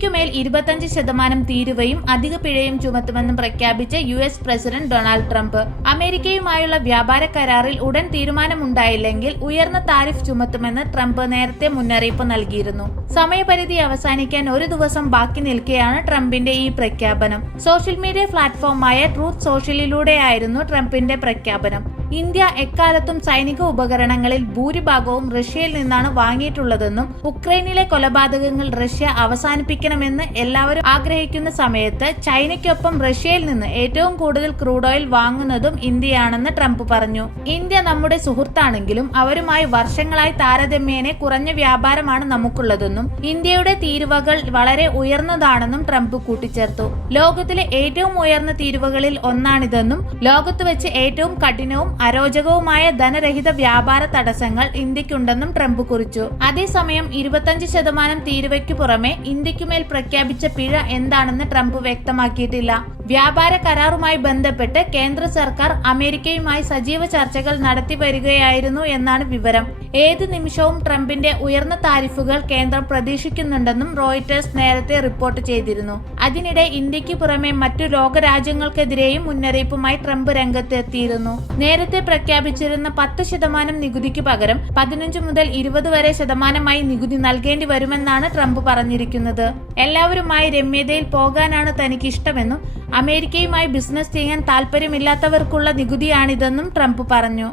ഇന്ത്യക്കുമേൽ ഇരുപത്തഞ്ച് ശതമാനം തീരുവയും അധിക പിഴയും ചുമത്തുമെന്നും പ്രഖ്യാപിച്ച U S president Donald Trump. അമേരിക്കയുമായുള്ള വ്യാപാര കരാറിൽ ഉടൻ തീരുമാനമുണ്ടായില്ലെങ്കിൽ ഉയർന്ന താരിഫ് ചുമത്തുമെന്ന് ട്രംപ് നേരത്തെ മുന്നറിയിപ്പ് നൽകിയിരുന്നു. സമയപരിധി അവസാനിക്കാൻ ഒരു ദിവസം ബാക്കി നിൽക്കെയാണ് ട്രംപിന്റെ ഈ പ്രഖ്യാപനം. സോഷ്യൽ മീഡിയ പ്ലാറ്റ്ഫോമായ ട്രൂത്ത് സോഷ്യലിലൂടെയായിരുന്നു ട്രംപിന്റെ പ്രഖ്യാപനം. ഇന്ത്യ എക്കാലത്തും സൈനിക ഉപകരണങ്ങളിൽ ഭൂരിഭാഗവും റഷ്യയിൽ നിന്നാണ് വാങ്ങിയിട്ടുള്ളതെന്നും ഉക്രൈനിലെ കൊലപാതകങ്ങൾ റഷ്യ അവസാനിപ്പിക്കണമെന്ന് എല്ലാവരും ആഗ്രഹിക്കുന്ന സമയത്ത് ചൈനയ്ക്കൊപ്പം റഷ്യയിൽ നിന്ന് ഏറ്റവും കൂടുതൽ ക്രൂഡ് ഓയിൽ വാങ്ങുന്നതും ഇന്ത്യയാണെന്ന് ട്രംപ് പറഞ്ഞു. ഇന്ത്യ നമ്മുടെ സുഹൃത്താണെങ്കിലും അവരുമായി വർഷങ്ങളായി താരതമ്യേന കുറഞ്ഞ വ്യാപാരമാണ് നമുക്കുള്ളതെന്നും ഇന്ത്യയുടെ തീരുവകൾ വളരെ ഉയർന്നതാണെന്നും ട്രംപ് കൂട്ടിച്ചേർത്തു. ലോകത്തിലെ ഏറ്റവും ഉയർന്ന തീരുവകളിൽ ഒന്നാണിതെന്നും ലോകത്ത് വെച്ച് ഏറ്റവും കഠിനവും അരോചകവുമായ ധനരഹിത വ്യാപാര തടസ്സങ്ങൾ ഇന്ത്യക്കുണ്ടെന്നും ട്രംപ് കുറിച്ചു. അതേസമയം ഇരുപത്തഞ്ച് ശതമാനം തീരുവയ്ക്കു പുറമെ ഇന്ത്യക്കുമേൽ പ്രഖ്യാപിച്ച പിഴ എന്താണെന്ന് ട്രംപ് വ്യക്തമാക്കിയിട്ടില്ല. വ്യാപാര കരാറുമായി ബന്ധപ്പെട്ട് കേന്ദ്ര സർക്കാർ അമേരിക്കയുമായി സജീവ ചർച്ചകൾ നടത്തി വരികയായിരുന്നു എന്നാണ് വിവരം. ഏത് നിമിഷവും ട്രംപിന്റെ ഉയർന്ന താരിഫുകൾ കേന്ദ്രം പ്രതീക്ഷിക്കുന്നുണ്ടെന്നും റോയിറ്റേഴ്സ് നേരത്തെ റിപ്പോർട്ട് ചെയ്തിരുന്നു. അതിനിടെ ഇന്ത്യയ്ക്ക് പുറമെ മറ്റു ലോകരാജ്യങ്ങൾക്കെതിരെയും മുന്നറിയിപ്പുമായി ട്രംപ് രംഗത്തെത്തിയിരുന്നു. നേരത്തെ പ്രഖ്യാപിച്ചിരുന്ന പത്ത് ശതമാനം നികുതിക്ക് പകരം പതിനഞ്ച് മുതൽ ഇരുപത് വരെ ശതമാനമായി നികുതി നൽകേണ്ടി വരുമെന്നാണ് ട്രംപ് പറഞ്ഞിരിക്കുന്നത്. എല്ലാവരുമായി രമ്യതയിൽ പോകാനാണ് തനിക്ക് ഇഷ്ടമെന്നും അമേരിക്കയുമായി ബിസിനസ് ചെയ്യാൻ താല്പര്യമില്ലാത്തവർക്കുള്ള നികുതിയാണിതെന്നും ട്രംപ് പറഞ്ഞു.